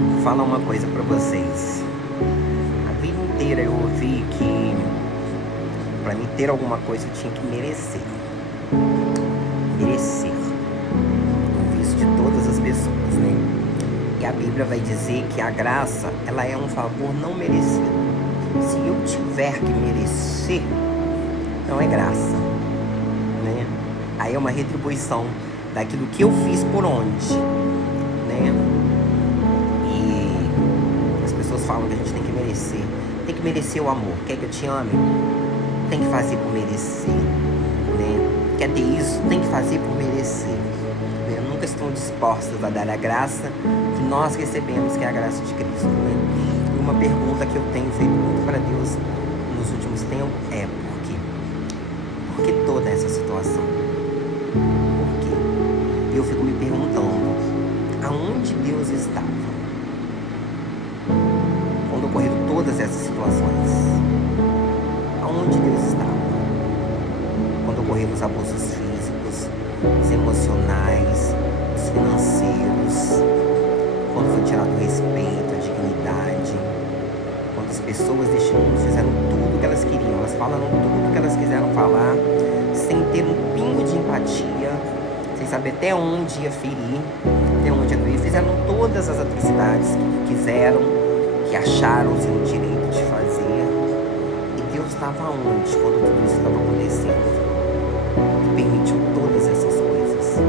Vou falar uma coisa pra vocês. A vida inteira eu ouvi que pra mim ter alguma coisa eu tinha que merecer. Merecer. Eu ouvi isso de todas as pessoas, né? E a Bíblia vai dizer que a graça, ela é um favor não merecido. Se eu tiver que merecer, não é graça, né? Aí é uma retribuição daquilo que eu fiz por onde, né? E as pessoas falam que a gente tem que merecer o amor. Quer que eu te ame? Tem que fazer por merecer, né? Quer ter isso? Tem que fazer por merecer, né? Nunca estão dispostas a dar a graça que nós recebemos, que é a graça de Cristo, né? E uma pergunta que eu tenho feito muito para Deus nos últimos tempos é: por quê? Por que toda essa situação? Por quê? E eu fico me perguntando, aonde Deus estava quando ocorreram todas essas situações? Aonde Deus estava quando ocorreram os abusos físicos, os emocionais, os financeiros, quando foi tirado o respeito, a dignidade, quando as pessoas deste mundo fizeram tudo o que elas queriam, elas falaram tudo o que elas quiseram falar, sem ter um pingo de empatia, sem saber até onde ia ferir, até onde ia doer, fizeram todas as atrocidades que quiseram, que acharam-se no direito de fazer. E Deus estava onde quando tudo isso estava acontecendo? E permitiu todas essas coisas.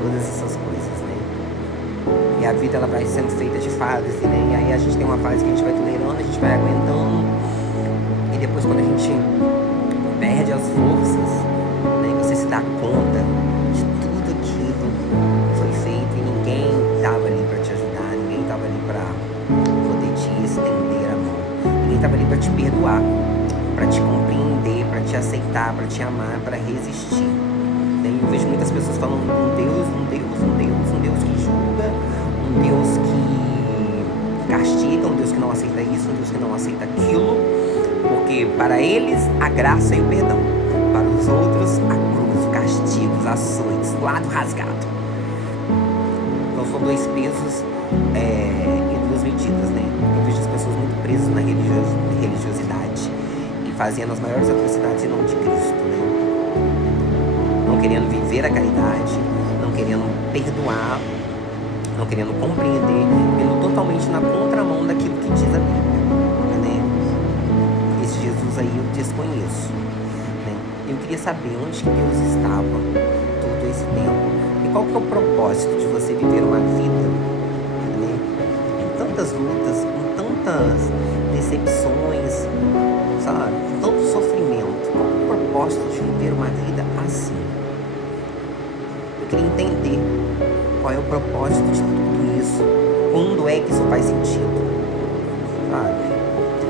Todas essas coisas, né? E a vida, ela vai sendo feita de fases, né? E aí a gente tem uma fase que a gente vai tolerando, a gente vai aguentando. E depois, quando a gente perde as forças, né, você se dá conta de tudo aquilo que foi feito e ninguém estava ali para te ajudar, ninguém estava ali para poder te estender a mão, ninguém estava ali para te perdoar, para te compreender, para te aceitar, para te amar, para resistir. Eu vejo muitas pessoas falando um Deus que julga, um Deus que castiga, um Deus que não aceita isso, um Deus que não aceita aquilo, porque para eles a graça e o perdão, para os outros a cruz, o castigo, os açoites, o lado rasgado. Então são dois pesos e duas medidas, né? Eu vejo as pessoas muito presas na religiosidade e fazendo as maiores atrocidades em nome de Cristo, né? Não querendo viver a caridade, não querendo perdoar, não querendo compreender, indo totalmente na contramão daquilo que diz a Bíblia, né? Esse Jesus aí eu desconheço, né? Eu queria saber onde que Deus estava todo esse tempo e qual que é o propósito de você viver uma vida, né, com tantas lutas, com tantas decepções, sabe, com tanto sofrimento. Qual que é o propósito de viver uma vida assim? Eu queria entender qual é o propósito de tudo isso, quando é que isso faz sentido, sabe?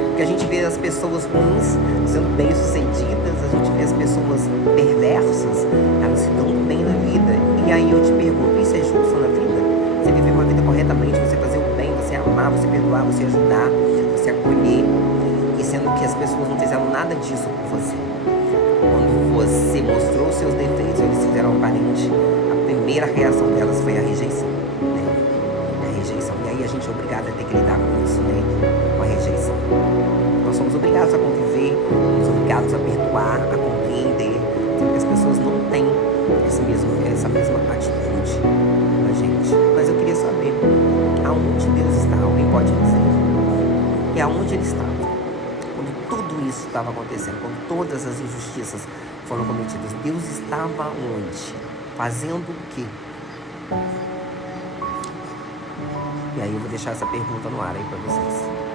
Porque a gente vê as pessoas ruins sendo bem-sucedidas, a gente vê as pessoas perversas, elas se dão bem na vida. E aí eu te pergunto, isso é justo na vida? Você viver uma vida corretamente, você fazer o bem, você amar, você perdoar, você ajudar, você acolher, e sendo que as pessoas não fizeram nada disso por você. Quando você mostrou os seus defeitos, eles fizeram aparente, a primeira reação delas foi a rejeição, né? A rejeição. E aí a gente é obrigado a ter que lidar com isso, né? Com a rejeição. Nós somos obrigados a conviver, somos obrigados a perdoar, a compreender, porque as pessoas não têm essa mesma atitude na gente. Mas eu queria saber, aonde Deus está? Alguém pode dizer? E aonde Ele estava quando tudo isso estava acontecendo, quando todas as injustiças foram cometidas? Deus estava onde? Fazendo o quê? E aí eu vou deixar essa pergunta no ar aí para vocês.